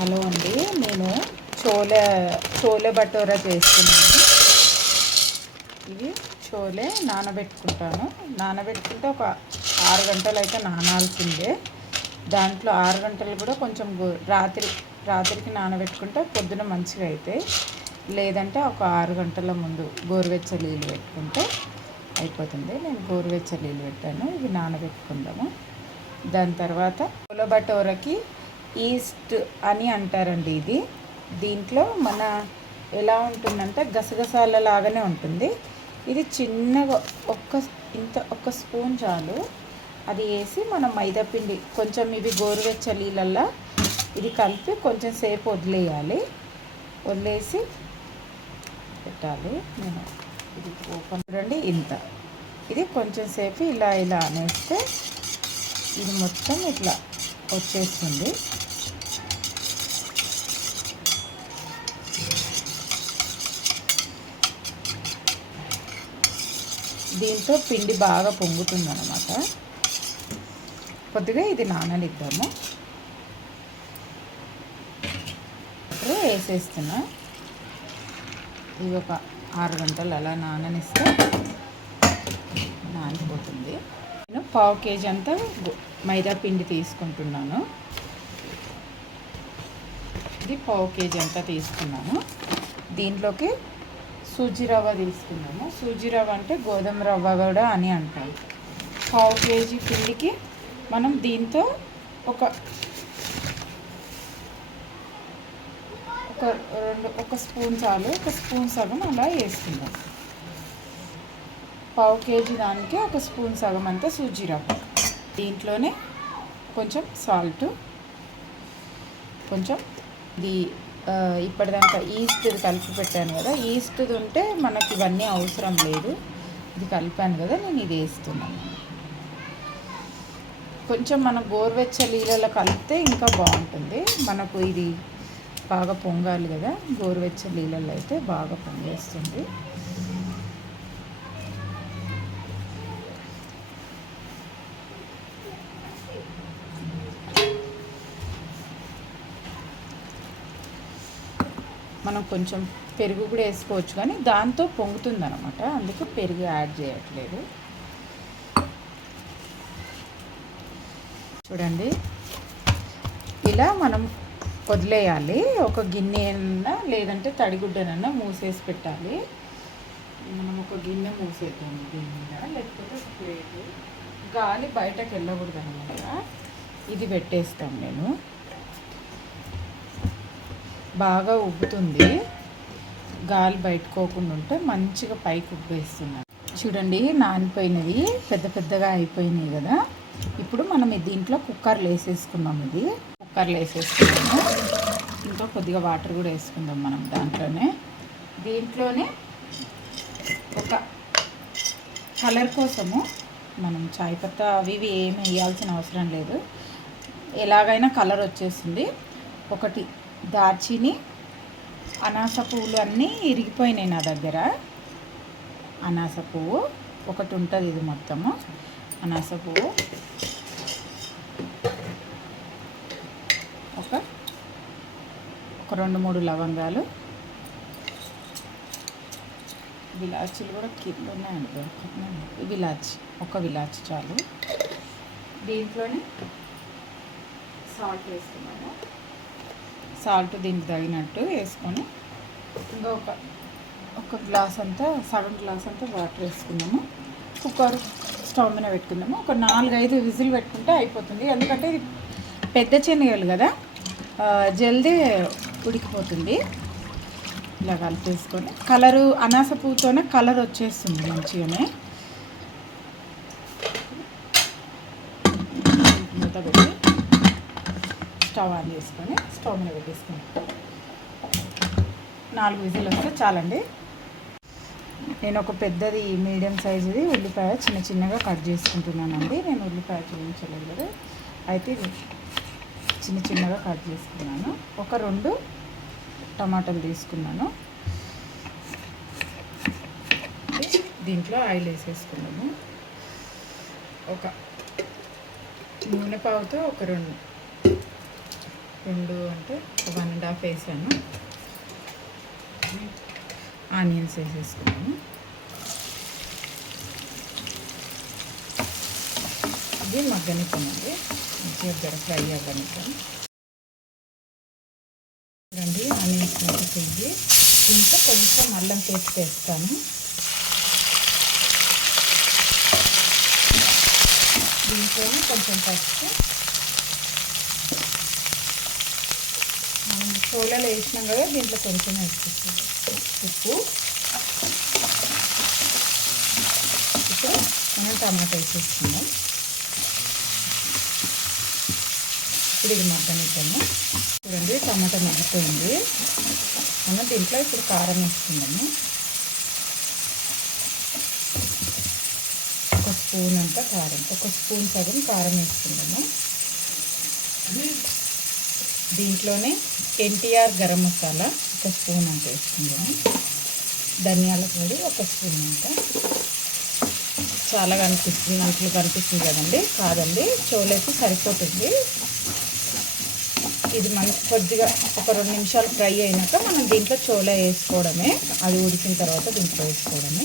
Hello అండి నేను చోలే చోలే బటోరా చేస్తున్నాను. ఇవి చోలే నానబెట్టుకుంటాను. నానబెట్టుకుంటే ఒక ఆరు గంటలు అయితే నానాల్సిందే. దాంట్లో ఆరు గంటలు కూడా కొంచెం గో- రాత్రి రాత్రికి నానబెట్టుకుంటే పొద్దున మంచిగా అవుతాయి లేదంటే ఒక ఆరు గంటల ముందు గోరువెచ్చ నీళ్ళు పెట్టుకుంటే అయిపోతుంది. నేను గోరువెచ్చ నీళ్ళు పెట్టాను. ఇవి నానబెట్టుకుందాము. దాని తర్వాత పులబటోరకి ఈస్ట్ అని అంటారండి ఇది. దీంట్లో మన ఎలా ఉంటుందంటే గసగసాల లాగానే ఉంటుంది. ఇది చిన్నగా ఒక్క ఇంత ఒక్క స్పూన్ చాలు. అది వేసి మనం మైదాపిండి కొంచెం ఇవి గోరువెచ్చలీలల్లా నీళ్ళల్లో ఇది కలిపి కొంచెం సేపు వదిలేయాలి. వదిలేసి పెట్టాలి. నేను ఇది ఓపెన్ చూడండి ఇంత. ఇది కొంచెం సేపు ఇలా ఇలా అనేస్తే ఇది మొత్తం ఇట్లా వచ్చేస్తుంది. దీంతో పిండి బాగా పొంగుతుంది అనమాట కొద్దిగా ఇది నాననిద్దాము. వేసేస్తున్నా. ఇది ఒక ఆరు గంటలు అలా నాననిస్తే నానిపోతుంది. నేను పావు కేజీ అంతా మైదా పిండి తీసుకుంటున్నాను. ఇది పావు కేజీ అంతా తీసుకున్నాను. దీంట్లోకి సూజీ రవ్వ తీసుకున్నాము సూజీ రవ్వ అంటే గోధుమ రవ్వ కూడా అని అంటాం పావు కేజీ పిండికి మనం దీంతో ఒక ఒక రెండు ఒక స్పూన్ చాలు ఒక స్పూన్ సగం అలా వేసుకుందాం. పావు కేజీ దానికి ఒక స్పూన్ సగం అంతా సూజీ రవ్వ దీంట్లోనే కొంచెం సాల్ట్ కొంచెం ఇది ఇప్పటిదాకా ఈస్ట్ కలిపి పెట్టాను కదా. ఈస్ట్ది ఉంటే మనకి ఇవన్నీ అవసరం లేదు. ఇది కలిపాను కదా నేను ఇది వేస్తున్నాను. కొంచెం మన గోరువెచ్చ నీళ్ళలో కలిపితే ఇంకా బాగుంటుంది. మనకు ఇది బాగా పొంగాలి కదా గోరువెచ్చ నీళ్ళల్లో అయితే బాగా పొంగేస్తుంది. మనం కొంచెం పెరుగు కూడా వేసుకోవచ్చు కానీ దాంతో పొంగుతుంది అనమాట అందుకు పెరుగు యాడ్ చేయట్లేదు. చూడండి. ఇలా మనం వదిలేయాలి. ఒక గిన్నె అన్నా లేదంటే తడిగుడ్డనన్నా మూసేసి పెట్టాలి. మనం ఒక గిన్నె మూసేద్దాం దీని మీద. లేకపోతే ఒక ప్లేట్. గాలి బయటకు వెళ్ళకూడదు అనమాట ఇది పెట్టేస్తాం నేను. బాగా ఉబ్బుతుంది. గాలి బయటకోకుండా ఉంటే మంచిగా పైకి ఉబ్బేస్తున్నాను చూడండి నానిపోయినది పెద్ద పెద్దగా అయిపోయినాయి కదా. ఇప్పుడు మనం దీంట్లో కుక్కర్లు వేసేసుకున్నాం ఇది. కుక్కర్లో వేసేసుకున్నాము ఇంకా కొద్దిగా వాటర్ కూడా వేసుకుందాం మనం దాంట్లోనే. దీంట్లోనే ఒక కలర్ కోసము మనం చాయ్ పత్తా అవి ఇవి ఏమి వేయాల్సిన అవసరం లేదు. ఎలాగైనా కలర్ వచ్చేసింది. ఒకటి దాల్చిని అనాస పువ్వులు అన్నీ ఇరిగిపోయినాయి నా దగ్గర. అనాస పువ్వు ఒకటి ఉంటుంది ఇది మొత్తము. అనాస పువ్వు ఒక ఒక రెండు మూడు లవంగాలు. విలాచీలు కూడా కింద ఉన్నాయండి దొరకట్లేదు విలాచి ఒక విలాచి చాలు. దీంట్లోనే సాల్ట్ వేసుకున్నాము సాల్ట్ దీనికి తగినట్టు వేసుకొని ఇంకా ఒక ఒక గ్లాస్ అంతా సగం గ్లాస్ అంతా వాటర్ వేసుకున్నాము కుక్కర్ స్టవ్ మీద పెట్టుకున్నాము ఒక నాలుగైదు విజిల్ పెట్టుకుంటే అయిపోతుంది. ఎందుకంటే ఇది పెద్ద శనగలు కదా. జల్దీ ఉడికిపోతుంది. ఇలా కలిపేసుకొని కలరు అనాస పువ్వుతోనే కలర్ వచ్చేస్తుంది మంచిగానే. మూత స్టవ్ ఆన్ చేసుకొని స్టవ్ మీద పెట్టేసుకుని నాలుగు విజిల్ వస్తే చాలండి. నేను ఒక పెద్దది మీడియం సైజుది ఉల్లిపాయ చిన్న చిన్నగా కట్ చేసుకుంటున్నానండి. నేను ఉల్లిపాయ చూపించలేదు కదా. అయితే చిన్న చిన్నగా కట్ చేసుకున్నాను. ఒక రెండు టమాటాలు తీసుకున్నాను. దీంట్లో ఆయిల్ వేసేసుకున్నాము ఒక నూనె పావుతో ఒక రెండు రెండు అంటే వన్ అండ్ హాఫ్ వేసాను. ఆనియన్స్ వేసేసుకున్నాను. ఇది మగ్గనిద్దామండి మంచిగా గడ ఫ్రై అవ్వనిపోయి రండి ఆనియన్స్ మగ్గిపోయింది ఇంకా కొంచెం అల్లం పేస్ట్ వేస్తాను. దీంట్లోనే కొంచెం పసుపు మనం వేసినాం కదా దీంట్లో కొంచెం వేసుకుంటాం ఉప్పు. ఇప్పుడు మనం టమాటా వేసేసుకున్నాం ఇప్పుడు ఇది మగ్గనిద్దాము. చూడండి టమాటా మగ్గిపోయింది. మనం దీంట్లో ఇప్పుడు కారం వేసుకుందాము. ఒక స్పూన్ అంతా కారం. ఒక స్పూన్ సగం కారం వేసుకుందాము. దీంట్లోనే ఎన్టీఆర్ గరం మసాలా ఒక స్పూన్ అంత వేసుకుందాము. ధనియాల పొడి ఒక స్పూన్ అంత. చాలా కనిపిస్తుంది అంట్లు కనిపిస్తుంది కదండి. కాదండి చోలేసి సరిపోతుంది. ఇది మన కొద్దిగా ఒక రెండు నిమిషాలు ఫ్రై అయినాక మనం దీంట్లో చోళ వేసుకోవడమే. అది ఉడికిన తర్వాత దీంట్లో వేసుకోవడమే.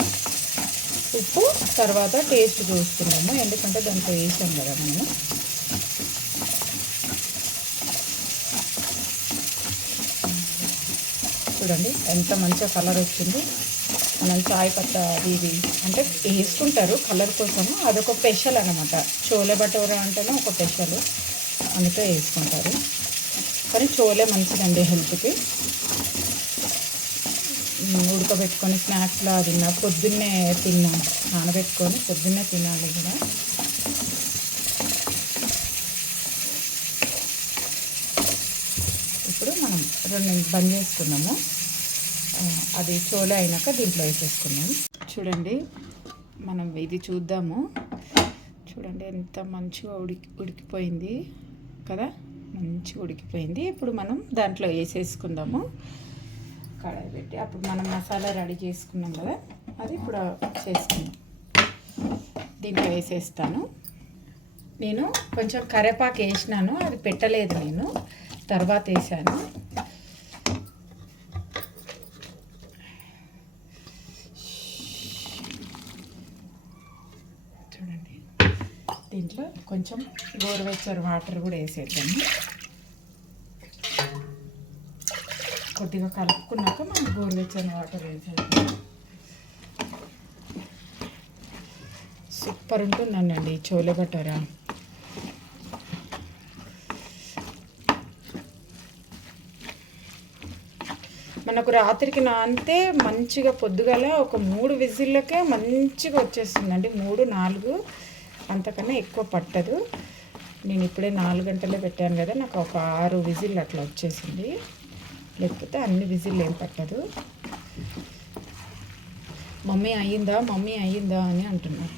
ఉప్పు తర్వాత టేస్ట్ చూసుకున్నాము ఎందుకంటే దాంట్లో వేసాం కదా మనము చూడండి ఎంత మంచిగా కలర్ వచ్చింది. మనం చాయ్ పత్త అది ఇది అంటే వేసుకుంటారు కలర్ కోసము. అదొక స్పెషల్ అనమాట చోలే భటోరా అంటేనే ఒక స్పెషల్ అందుకే వేసుకుంటారు. కానీ చోలే మంచిదండి హెల్త్కి ఉడకబెట్టుకొని స్నాక్స్లా తిన్నా పొద్దున్నే తిన్నా నానబెట్టుకొని పొద్దున్నే తినాలి కూడా ఇప్పుడు మనం రెండు బంద్ చేసుకున్నాము. అది చోలే అయినాక దీంట్లో వేసేసుకున్నాం. చూడండి మనం ఇది చూద్దాము. చూడండి ఎంత మంచిగా ఉడికి ఉడికిపోయింది కదా? మంచిగా ఉడికిపోయింది. ఇప్పుడు మనం దాంట్లో వేసేసుకుందాము. కడాయి పెట్టి అప్పుడు మనం మసాలా రెడీ చేసుకున్నాం కదా? అది ఇప్పుడు చేసుకుందాం దీంట్లో వేసేస్తాను. నేను కొంచెం కరేపాకు వేసినాను. అది పెట్టలేదు నేను. తర్వాత వేసాను చూడండి దీంట్లో కొంచెం గోరువెచ్చని వాటర్ కూడా వేసేద్దాము. కొద్దిగా కలుపుకున్నాక మనం గోరువెచ్చని వాటర్ వేసేద్దాం. సూపర్ ఉంటుందండి చోలే భటోరా మనకు రాత్రికి నానితే మంచిగా పొద్దుగల ఒక మూడు విజిల్లకే మంచిగా వచ్చేస్తుందండి. మూడు నాలుగు అంతకన్నా ఎక్కువ పట్టదు. నేను ఇప్పుడే నాలుగు గంటలే పెట్టాను కదా నాకు ఒక ఆరు విజిల్ అట్లా వచ్చేసింది. లేకపోతే అన్ని విజిల్ ఏం పట్టదు. మమ్మీ అయ్యిందా? మమ్మీ అయ్యిందా అని అంటున్నారు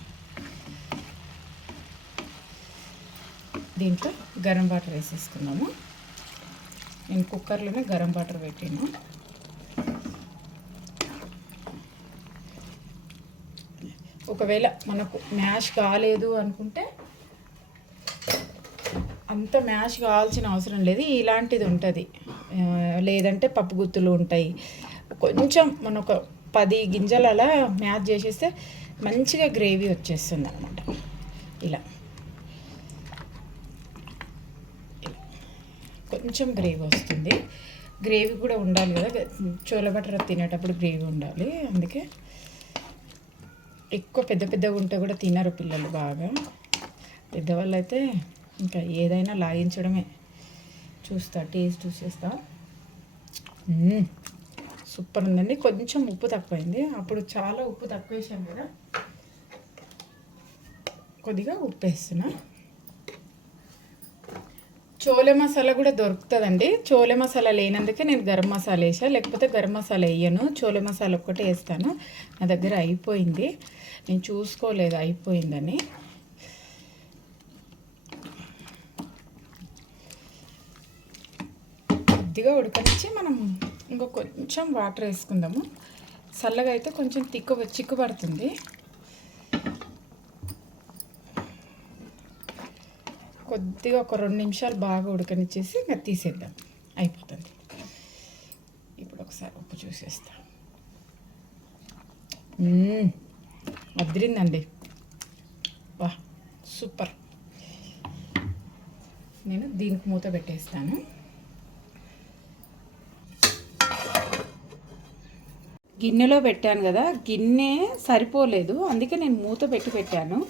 దీంట్లో గరం వాటర్ వేసేసుకున్నాము నేను కుక్కర్లోనే గరం వాటర్ పెట్టాను. ఒకవేళ మనకు మ్యాష్ కాలేదు అనుకుంటే అంత మ్యాష్ కావాల్సిన అవసరం లేదు. ఇలాంటిది ఉంటుంది. లేదంటే పప్పు గుత్తులు ఉంటాయి. కొంచెం మన ఒక పది గింజలు అలా మ్యాష్ చేసేస్తే మంచిగా గ్రేవీ వచ్చేస్తుంది అనమాట ఇలా. కొంచెం గ్రేవీ వస్తుంది. గ్రేవీ కూడా ఉండాలి కదా. చోలబట్టర తినేటప్పుడు గ్రేవీ ఉండాలి. అందుకే ఎక్కువ పెద్ద పెద్దగా ఉంటే కూడా తినరు పిల్లలు బాగా. పెద్దవాళ్ళు అయితే ఇంకా ఏదైనా లాగించడమే. చూస్తా టేస్ట్ చూసేస్తా. సూపర్ ఉందండి. కొంచెం ఉప్పు తక్కువైంది. అప్పుడు చాలా ఉప్పు తక్కువ వేసాం కదా. కొద్దిగా ఉప్పు వేస్తున్నా చోలే మసాలా కూడా దొరుకుతుందండి. చోలే మసాలా లేనందుకే నేను గరం మసాలా వేసా లేకపోతే గరం మసాలా వేయను. చోలే మసాలా ఒక్కటే వేస్తాను. నా దగ్గర అయిపోయింది. నేను చూసుకోలేదు అయిపోయిందని. కొద్దిగా ఉడకనిచ్చి మనం ఇంకో కొంచెం వాటర్ వేసుకుందాము. చల్లగా అయితే కొంచెం తిక్కు చిక్కు పడుతుంది కొద్దిగా ఒక రెండు నిమిషాలు బాగా ఉడకనిచ్చేసి ఇంకా తీసేద్దాం. అయిపోతుంది. ఇప్పుడు ఒకసారి ఉప్పు చూసేస్తాం. మ్మ్. వా సూపర్. నేను దీనికి మూత పెట్టేస్తాను. గిన్నెలో పెట్టాను కదా గిన్నె సరిపోలేదు. అందుకే నేను మూత పెట్టి పెట్టాను.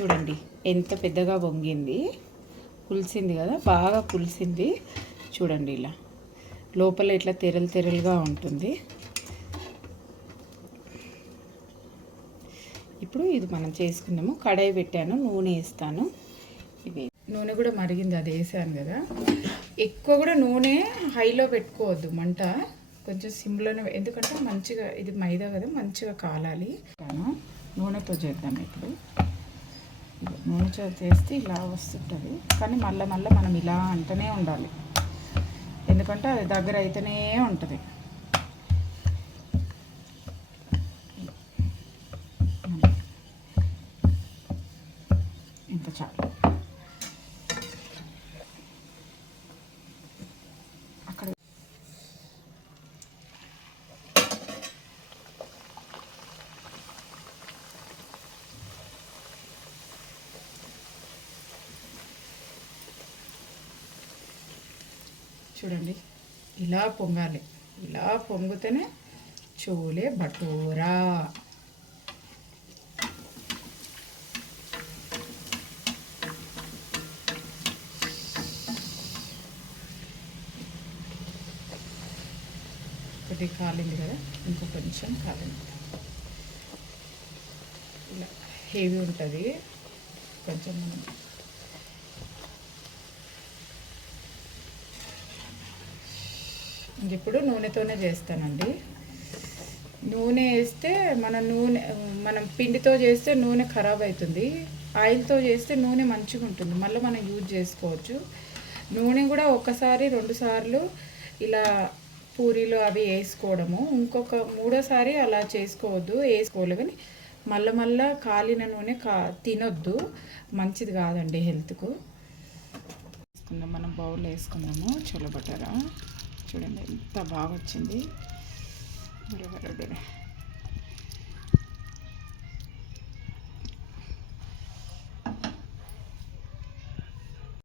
చూడండి ఎంత పెద్దగా వంగింది. పులిసింది కదా బాగా పులిసింది. చూడండి ఇలా. లోపల ఇట్లా తెరలు తెరలుగా ఉంటుంది. ఇప్పుడు ఇది మనం చేసుకున్నాము. కడాయి పెట్టాను నూనె వేస్తాను. ఇది నూనె కూడా మరిగింది అది వేసాను కదా. ఎక్కువ కూడా నూనె హైలో పెట్టుకోవద్దు మంట. కొంచెం సిమ్లోనే ఎందుకంటే మంచిగా ఇది మైదా కదా మంచిగా కాలాలి. నూనెతో చేద్దాం ఇప్పుడు. ఇదిగో చేస్తే ఇలా వస్తుంటుంది. కానీ మళ్ళీ మళ్ళీ మనం ఇలా అంటనే ఉండాలి. ఎందుకంటే అది దగ్గర అయితేనే ఉంటుంది. ఇంత చాలు. చూడండి. ఇలా పొంగాలి. ఇలా పొంగితేనే చోలే భటూరా ఒకటి కాలింది కదా ఇంకో కొంచెం కాలింది. ఇలా హెవీ ఉంటుంది. కొంచెం ఇప్పుడు నూనెతోనే చేస్తానండి. నూనె వేస్తే మన నూనె మనం పిండితో చేస్తే నూనె ఖరాబ్ అవుతుంది. ఆయిల్తో చేస్తే నూనె మంచిగా ఉంటుంది. మళ్ళీ మనం యూజ్ చేసుకోవచ్చు. నూనె కూడా ఒకసారి రెండు సార్లు ఇలా పూరీలు అవి వేసుకోవడము. ఇంకొక మూడోసారి అలా చేసుకోవద్దు వేసుకోవాలి కానీ మళ్ళీ మళ్ళీ కాలిన నూనె కా తినొద్దు. మంచిది కాదండి హెల్త్కు. వేసుకుందాం మనం బౌల్ వేసుకుందాము. చల్లబట్టరా చూడండి ఎంత బాగా వచ్చింది బరబరబర.